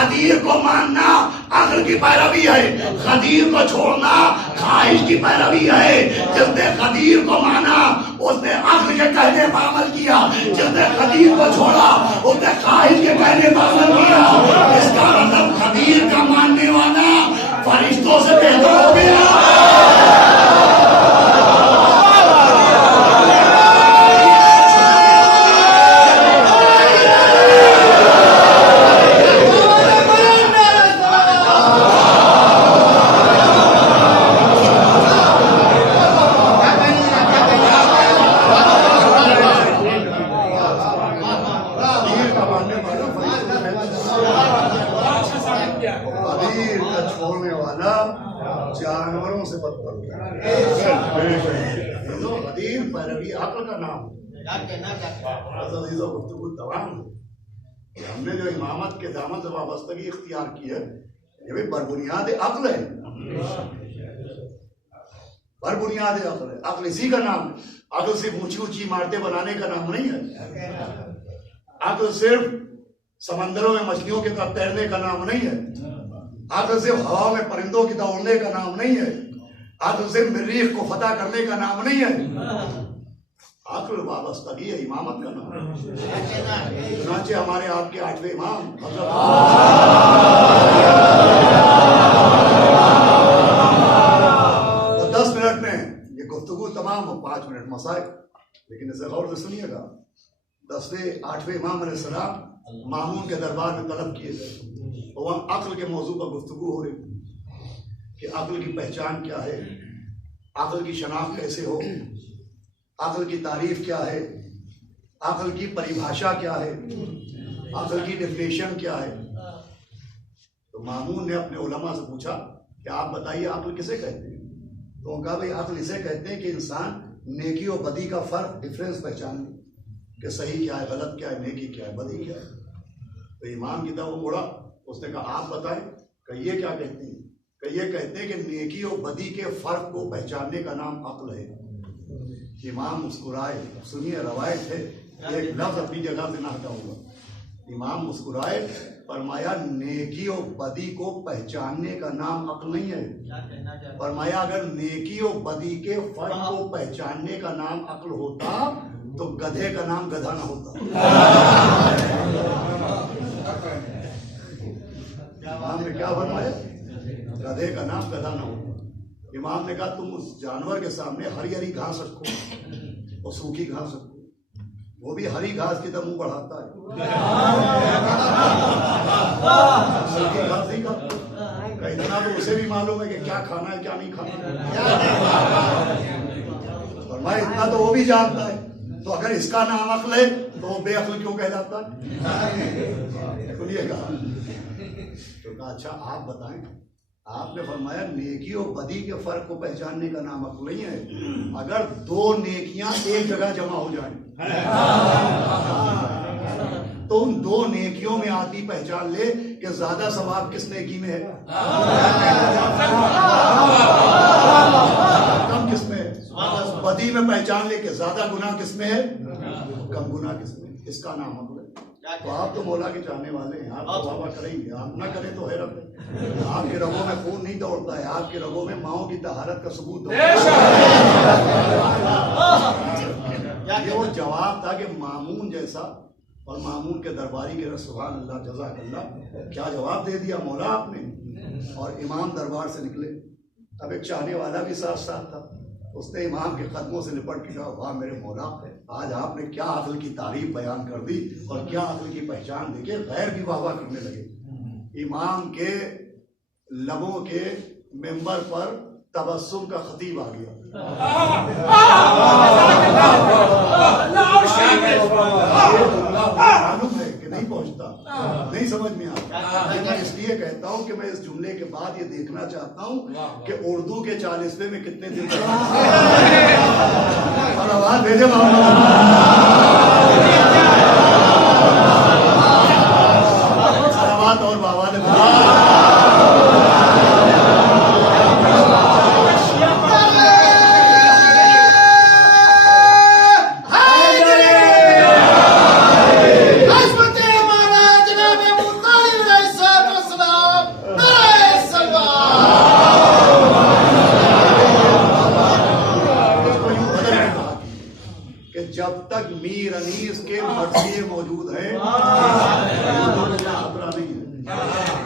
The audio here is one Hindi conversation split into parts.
खदीर को मानना अक्ल की पैरवी है, खदीर को छोड़ना ख्वाहिश की पैरवी है। जिसने खदीर को माना उसने अक्ल के कहने पर अमल किया, जिसने खदीर को छोड़ा उसने ख्वाहिश के कहने पर अमल किया। इसका मतलब खदीर का मानने वाला फरिश्तों से बेहतर हो गया। छोड़ने वाला जानवरों से बदतर पैरवी अक्ल का नाम। हमने जो इमामत के दामन से वाबस्तगी इख्तियार की है ये भी बरबुनियाद अक्ल है, बरबुनियाद अक्ल है। अक्ल इसी का नाम है। अक्ल सिर्फ ऊंची ऊंची इमारतें बनाने का नाम नहीं है। अक्ल सिर्फ समंदरों में मछलियों के साथ तैरने का नाम नहीं है। अक्ल सिर्फ हवा में परिंदों की दौड़ने का नाम नहीं है। अक्ल सिर्फ मरीख को फतह करने का नाम नहीं है। अक्ल वाबस्तगी है इमामत का नाम है। चुनांचे हमारे आपके 8वें इमाम तो 10 मिनट में ये गुफ्तगू तमाम हो, 5 मिनट मसाइल, लेकिन इसे गौर से सुनिएगा। 10वें 8वें इमाम अलैहिस्सलाम मामून के दरबार में तलब किए गए, तो वहाँ अक्ल के मौजू पर गुफ्तगू हो रही कि अक्ल की पहचान क्या है, अक्ल की शनाख्त कैसे हो, अक्ल की तारीफ क्या है, अक्ल की परिभाषा क्या है, अक्ल की डेफिनेशन क्या है। तो मामून ने अपने उलमा से पूछा कि आप बताइए अक्ल किसे कहते हैं। तो उन्होंने कहा भाई अक्ल इसे कहते हैं कि इंसान नेकी और बदी का फर्क, डिफरेंस पहचाने कि सही क्या है, गलत क्या है, नेकी क्या है, बदी क्या है। तो इमाम की तरफ मुड़ा, उसने कहा आप बताएं कि ये क्या कहते हैं। कि ये कहते हैं कि नेकी और बदी के फर्क को पहचानने का नाम अक्ल है। इमाम मुस्कुराए, सुनिए रवायत है, एक लफ्ज अपनी जगह से ना हटा होगा। इमाम मुस्कुराए, फरमाया नेकी और बदी को पहचानने का नाम अक्ल नहीं है। फरमाया अगर नेकी और बदी के फर्क को पहचानने का नाम अक्ल होता तो गधे का नाम गधा ना होता। इमाम ने क्या फरमाया, गधे का नाम गधा ना होता। इमाम ने कहा तुम उस जानवर के सामने हरी हरी घास रखो और सूखी घास रखो, वो भी हरी घास की तरह मुंह बढ़ाता है, सूखी घास नहीं खाता। इतना तो उसे भी मालूम है कि क्या खाना है क्या नहीं खाना, और मैं इतना तो वो भी जानता है। तो अगर इसका नाम अक्ल है तो वो बेअक्ल क्यों कह जाता है। सुनिएगा, तो कहा अच्छा आप बताएं। आपने फरमाया नेकी और बदी के फर्क को पहचानने का नाम अक्ल नहीं है। अगर 2 नेकियां एक जगह जमा हो जाएं तो उन 2 नेकियों में आती पहचान ले कि ज्यादा सवाब किस नेकी में है, कम किस में है। बदी में पहचान ले कि ज्यादा गुनाह किस में है, कम गुनाह किस में। इसका नाम अक्ल है। तो आप तो मौला के चाहने वाले हैं, आप तो बाबा करेंगे, आप ना करें तो हैरत है। आपके रगों में खून नहीं दौड़ता है, आपके रगों में माओ की तहारत का सबूत दौड़ता है। ये वो जवाब था कि मामून जैसा, और मामून के दरबारी के सुभान अल्लाह जज़ाकल्लाह, क्या जवाब दे दिया मौला आपने। और इमाम दरबार से निकले, अब एक चाहने वाला भी साथ साथ था, उसने इमाम के कदमों से लिपट के कहा वाह मेरे मौला, आज आपने क्या अक्ल की तारीफ बयान कर दी और क्या अक्ल की पहचान देके गैर भी वाह करने लगे। इमाम के लबों के मेंबर पर तबस्सुम का खतीब आ गया। मालूम है कि नहीं पहुंचता, नहीं समझ में आता। मैं इसलिए कहता हूं कि मैं इस जुमले के बाद ये देखना चाहता हूं कि उर्दू के 40वें में कितने दिन और आवाज भेजे और बाबा ने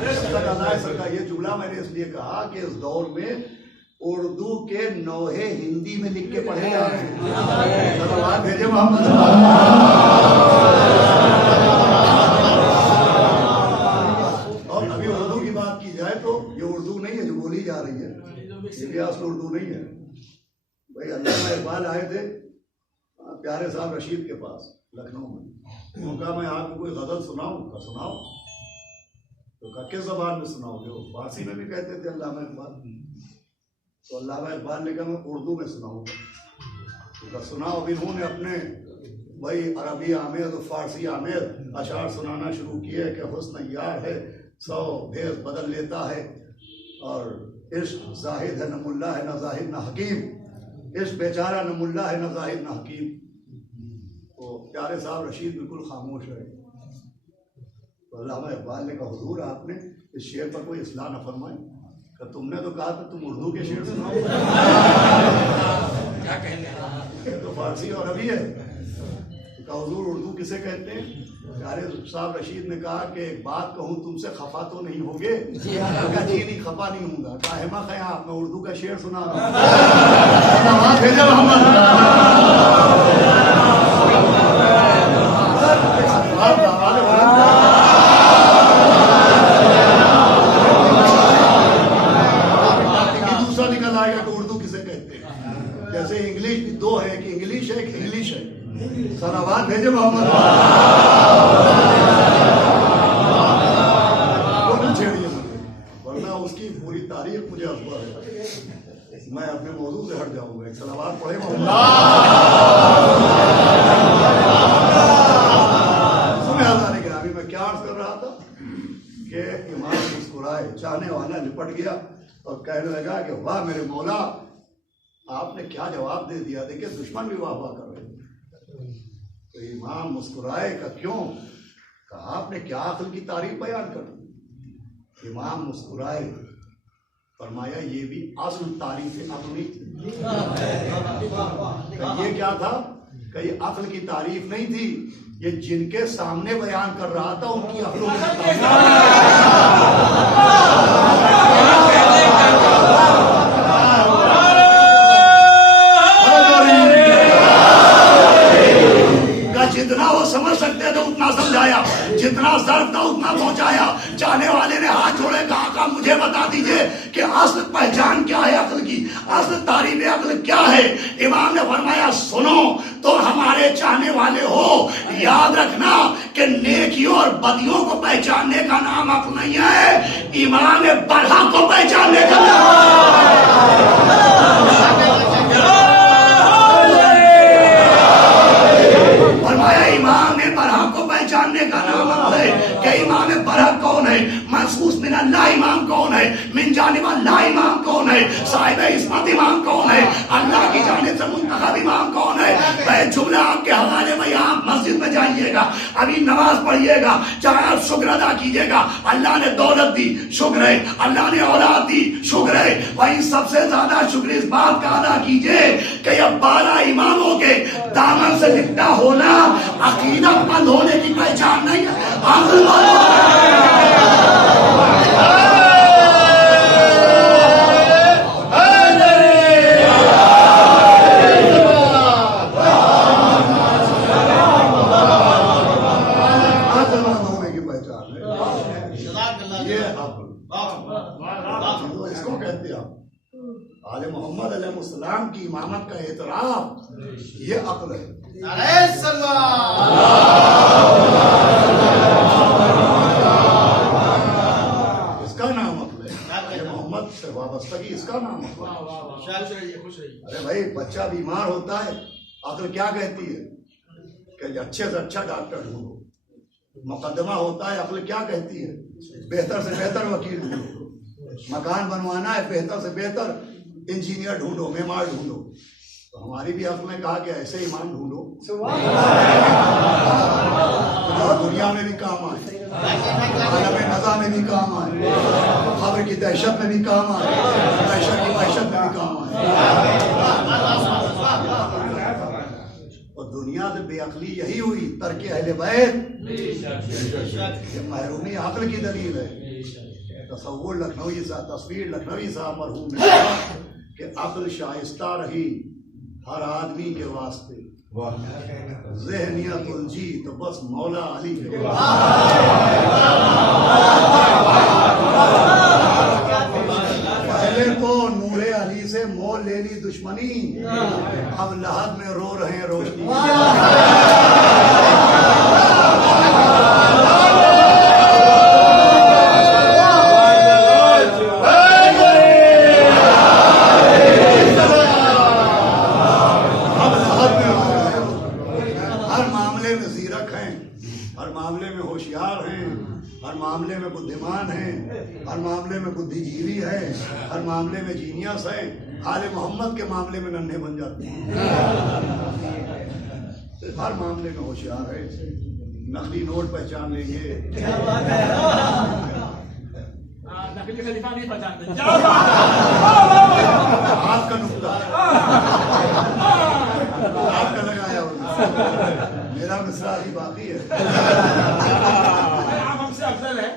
सर का ये जुमला मैंने इसलिए कहा कि इस दौर में उर्दू के नोहे हिंदी में लिख के पढ़े जा रहे हैं। धन्यवाद भेजे मोहम्मद। और अभी उर्दू की बात की जाए तो ये उर्दू नहीं है जो बोली जा रही है, ये असल उर्दू नहीं है भाई। अल्लामा इकबाल आए थे प्यारे साहब रशीद के पास लखनऊ में, उनका मैं आपको कोई गजल सुनाऊं? का सुनाओ। तो कहा किस जबान में सुनाओगे? वो फारसी में भी कहते थे अल्लामा इकबाल। तो अल्लामा इकबाल ने कहा मैं उर्दू में सुनाऊंगा। तो कहा सुनाओ। अभी उन्होंने अपने भाई अरबी आमेर और फारसी आमेर अशार सुनाना शुरू किए कि हुस्न यार है 100 भेस बदल लेता है, और इश्क जाहिद है न मुल्ला है न जाहिद न हकीम, इश्क बेचारा न मुल्ला है न जाहिद न हकीम। तो प्यारे साहब रशीद बिल्कुल खामोश है। तो अल्लामा इकबाल ने कहा हुजूर आपने इस शेर पर कोई इस्लाह न फरमाई? कि तुमने तो कहा था तुम उर्दू के शेर सुनाओ। क्या कहने, तो फारसी और अरबी है। तो कहा हुजूर उर्दू किसे कहते हैं? प्यारे साहब रशीद ने कहा कि एक बात कहूँ तुमसे खफा तो नहीं होगे? जी नहीं खफा नहीं होगा। कहा हेमा खयाम मैं उर्दू का शेर सुना रहा दूसरा निकल आएगा कि उर्दू किसे कहते हैं। जैसे इंग्लिश भी दो है कि इंग्लिश है कि इंग्लिश है। सलावात भेजे मोहम्मद। छेड़िए वरना उसकी पूरी तारीख मुझे अखबार है, मैं अपने मौजू से हट जाऊंगा। एक सलावात पढ़े मोहम्मद। सुने हज़ारे गिरामी, मैं क्या अर्ज कर रहा था कि इमाम मुस्कुराए, चाहने वाला निपट गया और कहने लगा कि वाह मेरे मौला आपने क्या जवाब दे दिया। देखिए दुश्मन भी वाह वाह कर रहे हैं। तो इमाम मुस्कुराए का क्यों? कहा आपने क्या अक्ल की तारीफ बयान कर दी। इमाम मुस्कुराए, फरमाया ये भी असल तारीफ अक्ल नहीं थी। ये क्या था? कि ये अक्ल की तारीफ नहीं थी, ये जिनके सामने बयान कर रहा था उनकी अक्लों जितना वो समझ सकते थे उतना समझाया, जितना सर्फ था उतना पहुंचाया। चाहने वाले ने हाथ जोड़े, कहा मुझे बता दीजिए कि असल पहचान क्या है अक्ल की, असल तारीफ अक्ल क्या है। इमाम ने फरमाया सुनो तो हमारे चाहने वाले हो, याद रखना कि नेकियों और बदियों को पहचानने का नाम अक्ल नहीं है, इमाम बरहा को पहचानने का फरमाया। इमाम बरहा को पहचानने का नाम है कि इमाम बरहा कौन है, महसूस मिन अल्लाह इमाम कौन है, मिन जानिब अल्लाह इमाम कौन है, साहिब इस्मत इमाम कौन है, अल्लाह की जानिब से मुंतखब इमाम कौन है। मैं जुमला आपके हवाले में, आप मस्जिद में जाइएगा, अभी नमाज पढ़िएगा, चाहे आप शुक्र अदा कीजिएगा। अल्लाह ने दौलत दी, शुक्र है। अल्लाह ने औलाद दी, शुक्र है। वही सबसे ज्यादा शुक्र इस बात का अदा कीजिए कि अब 12 इमामों के दामन से लिपटा होना अकीदतमंद होने की पहचान नहीं है। इसको कहते हैं आले मोहम्मद अलैहिस्सलाम की इमामत का एतराफ, ये अक्ल है। इसका नाम अक्ल है। मोहम्मद से वाबस्तगी, इसका नाम अक्ल है। अरे भाई बच्चा बीमार होता है, अक्ल क्या कहती है कि अच्छे से अच्छा डॉक्टर ढूंढो। मुकदमा होता है, अक्ल क्या कहती है? बेहतर से बेहतर वकील ढूंढो। मकान बनवाना है, बेहतर से बेहतर इंजीनियर ढूंढो, मेमार ढूंढो। तो हमारी भी अक्ल ने कहा कि ऐसे इमाम ढूंढो जो दुनिया में भी काम आए, आलम नज़ा में भी काम आए, खबर की दहशत में भी काम आए, दहशत की वहशत में भी काम आए। और दुनिया से बेअक्ली यही हुई, तर्क अहले बैत, ये महरूमी अक्ल की दलील है। तस्वीर लखनवी साहब मरहूम ने कहा कि अक्ल शाइस्ता रही हर आदमी के वास्ते, ज़हनियत उलझी तो बस मौला अली के पहले तो नूरे अली से मोल ले ली दुश्मनी, अब लहद में रो रहे हैं रोशनी। हर मामले में बुद्धिमान हैं, हर मामले में बुद्धिजीवी है, हर मामले में जीनियस है। आले मोहम्मद के मामले में नन्हे बन जाते हैं, हर मामले में होशियार है। नकली नोट पहचान लेंगे, नकली खलीफा नहीं पहचानते। आपका नुक्ता आपका लगाया होगा, मेरा मिसरा अभी बाकी है। अफजल है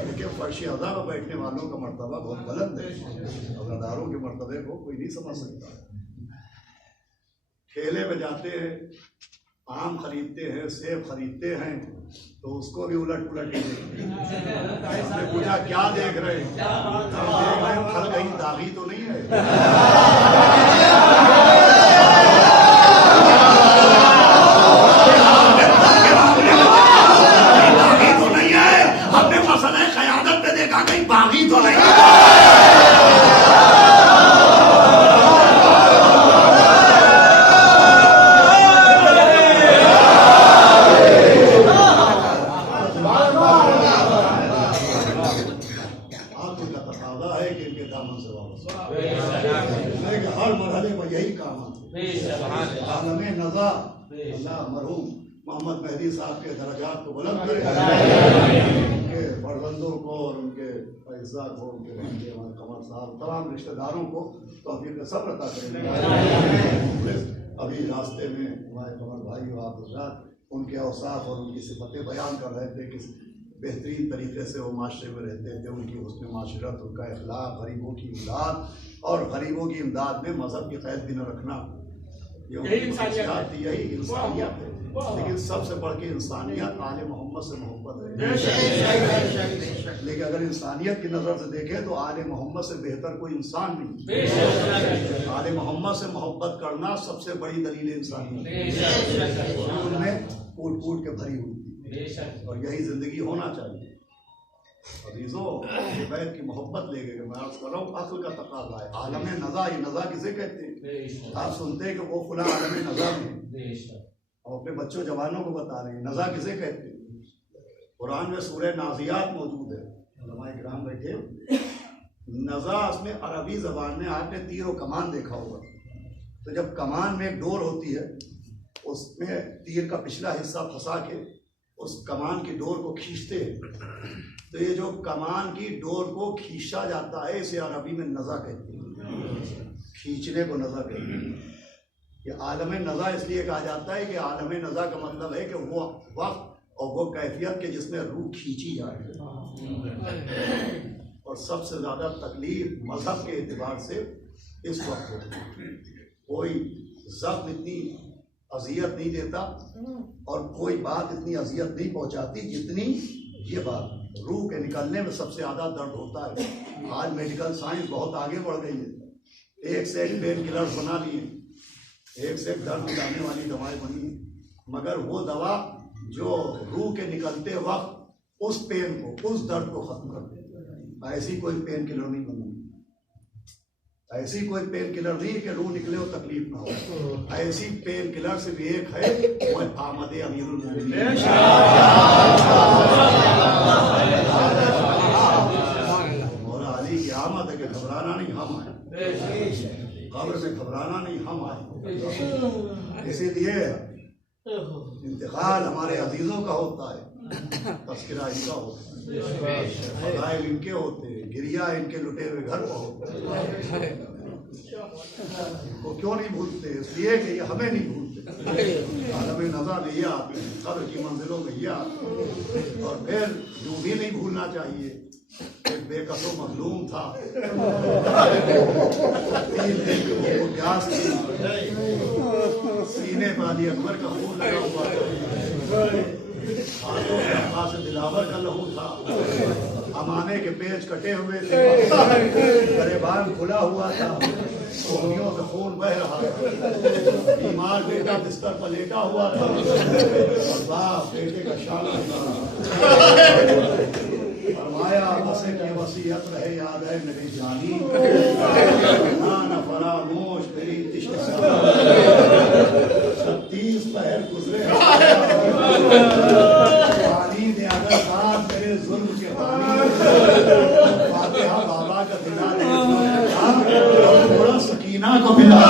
देखिए, फर्शी अज़ा में बैठने वालों का मर्तबा बहुत बुलंद है, अज़ादारों के मर्तबे को कोई नहीं समझ सकता। ठेले में जाते हैं, आम खरीदते हैं, सेब खरीदते हैं, तो उसको भी उलट पुलट के देखते हैं। हमने पूछा क्या देख रहे हैं? देख रहे हैं फल कहीं दागी तो नहीं है। बागी तो नहीं। है कि इनके दामन से वापस हर मरहले में यही काम है। आलम नज़ा अल्लाह मरहूम मोहम्मद मेहदी साहब के दर्जात को बुलंद करे, उनके फर्जंदों को और उनके फैज़ा को, उनके बच्चे कमर साहब तमाम रिश्तेदारों को तौफीक सब्र अता करें। अभी रास्ते में हमारे कमर भाई और आप हज़रात उनके औसाफ और उनकी सिफतें बयान कर रहे थे, किस बेहतरीन तरीके से वो माशरे में रहते थे, उनकी हुस्न माशरत, उनका अखलाक, गरीबों की इमदाद और गरीबों की इमदाद में मजहब की क़ैद भी न रखना, यही इंसानियत है। लेकिन सबसे बढ़ के इंसानियत आले मोहम्मद से मोहब्बत है। लेकिन अगर इंसानियत की नज़र से देखें तो आले मोहम्मद से बेहतर कोई इंसान नहीं। आले मोहम्मद से मोहब्बत करना सबसे बड़ी दलील इंसानियत, उनमें कूट कूट के भरी हुई थी और यही जिंदगी होना चाहिए। अजीजों, बैत की मोहब्बत लेके मैं अर्ज कर रहा हूँ, अक्ल का तकाज़ा है। आलम नज़ा, ये नज़ा किसे कहते हैं? आप सुनते हैं कि वो खुला आलम नज़ा में, और अपने बच्चों जवानों को बता रहे हैं नज़ा किसे कहते हैं। कुरान में सूरह नाज़ियात मौजूद है, उलमाए किराम बैठे। नज़ा उसमें अरबी ज़बान में आपने तीर और कमान देखा होगा, तो जब कमान में एक डोर होती है, उसमें तीर का पिछला हिस्सा फंसा के उस कमान की डोर को खींचते हैं, तो ये जो कमान की डोर को खींचा जाता है इसे अरबी में नज़ा कहते हैं, खींचने को नज़ा कहते हैं। ये आलम नज़ा इसलिए कहा जाता है कि आलम नज़ा का मतलब है कि वो वक्त और वो कैफियत के जिसमें रूह खींची जाए। और सबसे ज़्यादा तकलीफ मजहब के एतबार से इस वक्त होती है। कोई ज़ख्म इतनी अजियत नहीं देता और कोई बात इतनी अजियत नहीं पहुंचाती जितनी ये बात। रूह के निकलने में सबसे ज़्यादा दर्द होता है। आज मेडिकल साइंस बहुत आगे बढ़ गई है, एक से एक पेन किलर्स बना लिए, एक से एक दर्द मिटाने वाली दवाएं बनी, मगर वो दवा जो रूह के निकलते वक्त उस पेन को, उस दर्द को खत्म कर दे, ऐसी कोई पेन किलर नहीं बनी। ऐसी कोई पेन किलर नहीं कि रूह निकले और तकलीफ ना हो। ऐसी पेन किलर सिर्फ एक है, वो आमद अमीरुल मोमिनीन। मौला अली की आमद है कि घबराना नहीं, हम आए। कब्र में घबराना नहीं, हम आए। इसीलिए इंतकाल हमारे अजीजों का होता है, तस्किरा इनका होता है, फज़ाइल इनके होते हैं, गिरिया इनके लुटे हुए घर को होता है। वो क्यों नहीं भूलते? इसलिए कि ये हमें नहीं भूलते। आलम नज़र में ये आते हैं, कब्र की मंजिलों में ये आते हैं। और फिर यूं भी नहीं भूलना चाहिए, एक बेकसो मजलूम था, 3 दिन की वो प्यास थी, सीने पर अली अकबर का खून लगा हुआ था, हाथों में अब्बास दिलावर का लहू था, अमाने के पेच कटे हुए थे, गरेबान खुला हुआ था, कोहनियों से खून बह रहा था, बीमार बेटा बिस्तर पर लेटा हुआ था और बाप बेटे का शान फरमाया, बसे की वसीयत रहे याद है मेरी जानी, ना फरामोश मेरी तिश्त 36 पहर गुजरे पानी ने अगर साथ मेरे जुल्म के पानी फातिहा बाबा का दिला दे, थोड़ा सकीना को मिला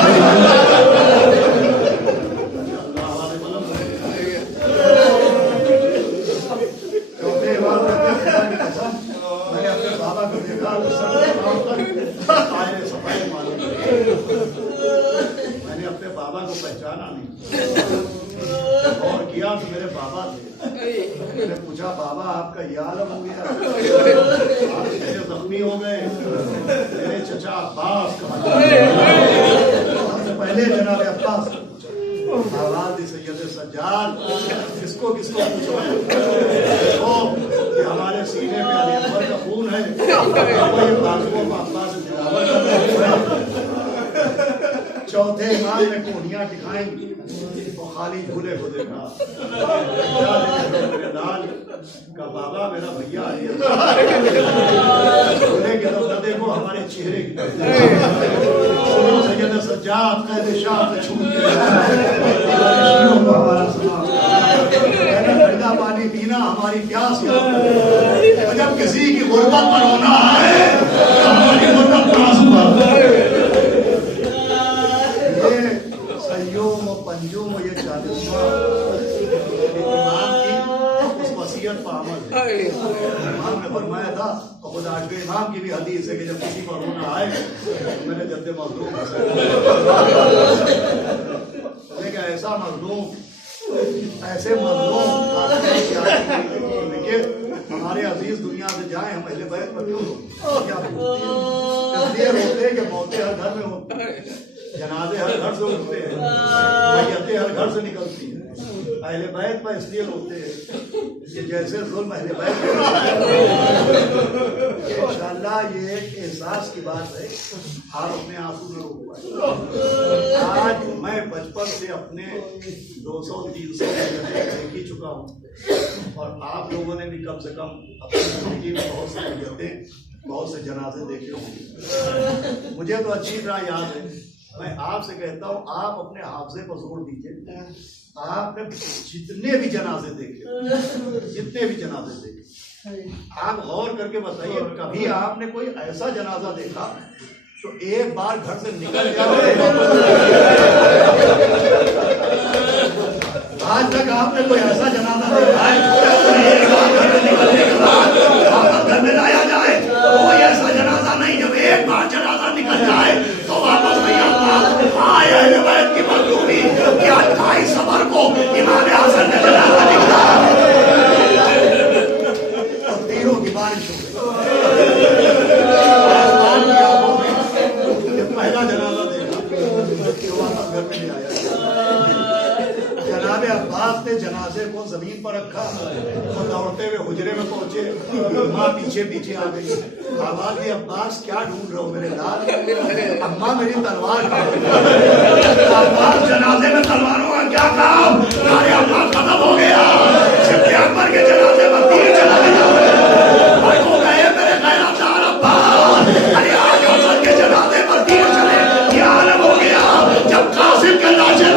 चौथे बार मैंने अपने बाबा को देखा सफाई मालूम, मैंने अपने बाबा को पहचाना नहीं और किया तो मेरे बाबा थे। मैंने पूछा, बाबा आपका ये आलम हो गया, आप इतने जख्मी हो गए, मेरे चचा अब्बास का सबसे पहले जनाब अब्बास आवाज सैयद सज्जाद, किसको किसको पूछो कि हमारे सीने में अली अकबर का खून है, बाजुओं को अब्बास दिलावर का है। चौथे इमाम ने कोहनियां दिखाई तो खाली झूले को देखा, मेरे लाल का बाबा मेरा भैया है, झूले की तरफ न देखो, हमारे चेहरे की तरफ सैयद सज्जाद कैद शाह पे छूट के ठंडा पानी पीना हमारी प्यास है, जब किसी की गुर्बत पर होना है हमारी गुर्बत प्यास हुआ। पंजुम ये 40वां इमाम की उस वसीयत पर अमल है। इमाम ने फरमाया था, और खुद 8वें इमाम की भी हदीस है कि जब किसी पर रोना आए तो मैंने जद्दे मजलूम लेकिन ऐसा मजलूम ऐसे मजलूम देखिए, हमारे अजीज दुनिया से जाए, हम अहले बैत पर क्यों क्या इसलिए रोते हैं कि मौतें हर घर में होती है, जनाजे हर घर से उठते हैं, मैयतें हर घर से निकलती हैं, अहले बैत पर इसलिए रोते हैं कि जैसे जुल्म अहले बैत इंशाअल्लाह ये एक एहसास की बात है, आप अपने आंसू में रो पाए। आज मैं बचपन से अपने 200-300 देख ही चुका हूँ और आप लोगों ने भी कम से कम अपनी जिंदगी में बहुत से मैयतें, बहुत से जनाजे देखे होंगे। मुझे तो अच्छी तरह याद है, मैं आपसे कहता हूँ आप अपने हाफजे पर जोर दीजिए, आपने जितने भी जनाजे देखे, जितने भी जनाजे देखे, आप गौर करके बताइए, कभी आपने कोई ऐसा जनाजा देखा तो एक बार घर से निकल जाए? आज तक आपने कोई ऐसा जनाजा देखा है एक बार घर से निकलने के बाद वापस घर में लाया जाए? कोई ऐसा जनाजा नहीं, जब एक बार जनाजा निकल जाए तो वापस नहीं आता। अहले बैत की मजलूमी कि 28 सफर को इमाम हसन ने जनाजा निकला और तीरों की बारिश हो गई, पहला जनाजा देखा तो वापस घर में नहीं आया। जनाब अब्बास ने जनाजे को जमीन पर रखा और दौड़ते हुए हुजरे में पहुंचे, माँ पीछे पीछे आ गई, आवाज दी, अब्बास क्या ढूंढ रहे हो मेरे लाल? अम्मा मेरी तलवार। अब्बास जनाजे में तलवारों का क्या काम? अरे अब्बास खत्म हो गया, सिद्दीक़ अकबर के जनाजे में तीर चला गया, हो गए मेरे गैरतदार अब्बास। अरे आज हसन के जनाजे पर तीर चले, ये आलम हो गया जब कासिम के लाशें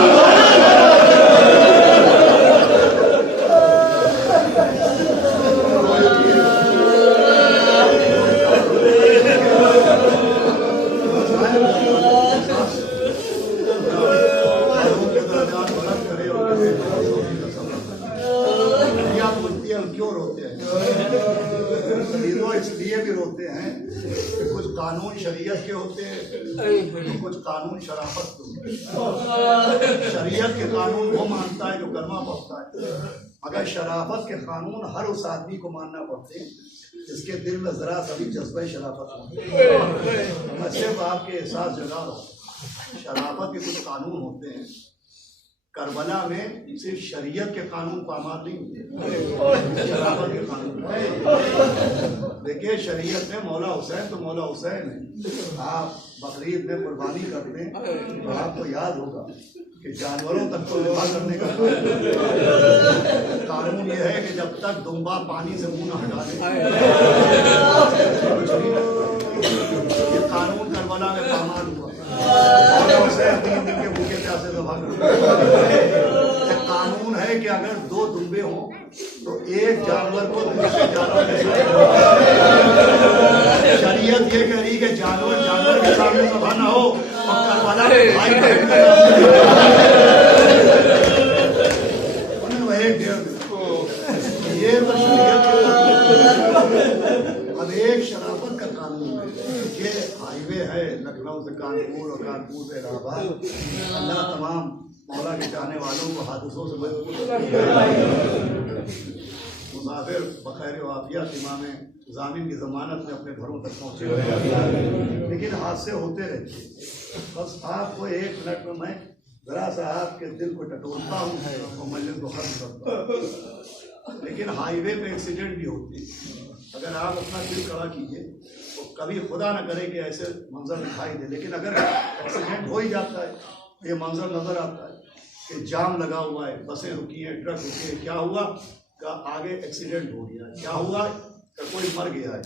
क्यों रोते रोते हैं। हीरो इसलिए भी रोते हैं कि कुछ कानून शरीयत के होते हैं, तो कुछ कानून शराफत के होते हैं। शरीयत के कानून वो मानता है जो कलमा पढ़ता है, मगर शराफत के कानून हर उस आदमी को मानना पड़ते हैं जिसके दिल में जरा सभी जज्बे शराफत होते हैं। मैं सिर्फ आपके एहसास जगा रहा हूँ, शराफत के कुछ कानून होते हैं। करबला में सिर्फ शरीयत के कानून पामाल नहीं होते, शराफत के कानून। देखिए शरीयत में मौला हुसैन तो मौला हुसैन है। आप बकरीद में कुर्बानी करते हैं तो आपको याद होगा कि जानवरों तक को विवाह करने का कानून ये है कि जब तक दुम्बा पानी से मुंह न हटा दे, ये कानून करबला में पामाल हुआ। के भूखे प्यासे दबा कर कानून है कि अगर दो दुम्बे हों तो एक जानवर को दूसरे जानवर के साथ, शरीयत ये कह रही कि जानवर जानवर के सामने दबा ना हो और करबला में भाई बहन ये तो शरीयत। अब एक शराफत का कानून है, ये हाईवे है लखनऊ से कानपुर और कानपुर से इलाहाबाद। अल्लाह तमाम मौला के चाहने वालों को हादसों से महफूज मुसाफिर बखैर वाफिया इमाम जामिन की जमानत में अपने घरों तक पहुँचे हुए, लेकिन हादसे होते रहते। बस आपको एक मिनट में मैं जरा सा आपके दिल को टटोलता हूँ और मजलिस को खत्म करता हूँ। लेकिन हाईवे पे एक्सीडेंट भी होते हैं। अगर आप अपना दिल खड़ा कीजिए तो कभी खुदा न करे कि ऐसे मंजर दिखाई दे, लेकिन अगर एक्सीडेंट हो ही जाता है ये मंजर नजर आता है कि जाम लगा हुआ है, बसें रुकी हैं, ट्रक रुके हैं। क्या हुआ? का आगे एक्सीडेंट हो गया। क्या हुआ? का कोई मर गया है,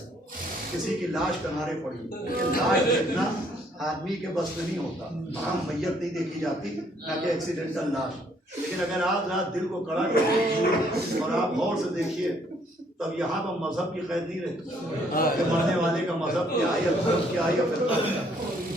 किसी की लाश किनारे पड़ी। लेकिन लाश देखना आदमी के बस में नहीं होता, हम मैयत नहीं देखी जाती, ना कि एक्सीडेंटल लाश। लेकिन अगर आप रात दिल को कड़ा करें और आप गौर से देखिए तब यहाँ पर मजहब की कैद नहीं रहती कि मरने वाले का मजहब क्या है या धर्म क्या है या फिरका क्या है।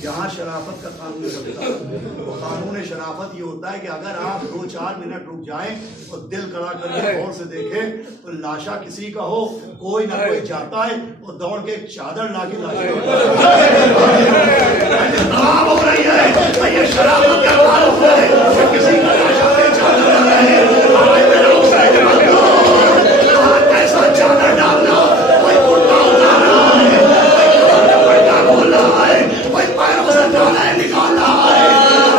यहाँ शराफत का कानून लगता है। तो कानून शराफत ये होता है कि अगर आप 2-4 मिनट रुक जाएं और दिल कड़ा करके गौर से देखें तो लाशा किसी का हो, कोई ना कोई जाता है और दौड़ के एक चादर ला के लाशा हो रही है। ये शराफत का कानून है, किसी का लाशा पे चादर लगा है, कैसा चादर डालना, कोई कुर्ता उतारा है, कोई पट्टा खोल रहा है, कोई पैरों से डाला है निकाल रहा है।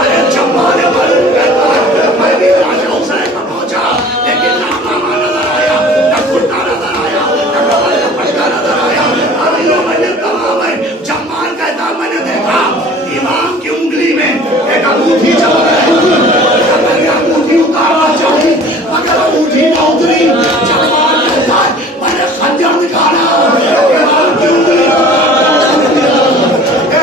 अरे चम्बाने वाले कहता है मैं भी लाशा हुसैन का पहुंचा, लेकिन ना मामा नजर आया, ना कुर्ता नजर आया, ना कमर का पट्टा नजर आया। अभी वो मैंने तमाम है। चम्बान कहता मैंने देखा इमाम की उंगली में एक अंगूठी चल रही है, मैंने अंगूठी उतारना चाहिए मगर अंगूठी ना उतरी। चम्बान कहता है मैंने खंजर निकाला, इमाम की उंगली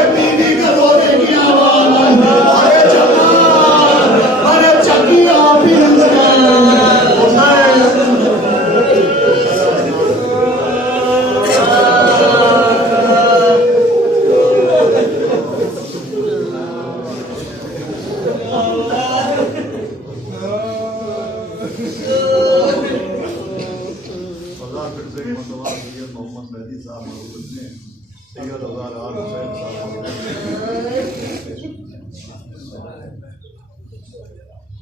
बीवी का रोने की आवाज, अरे चम्बान, अरे चक्की मोहम्मद मेहदी साहब ने सैयद अज़हर आल हुसैन साहब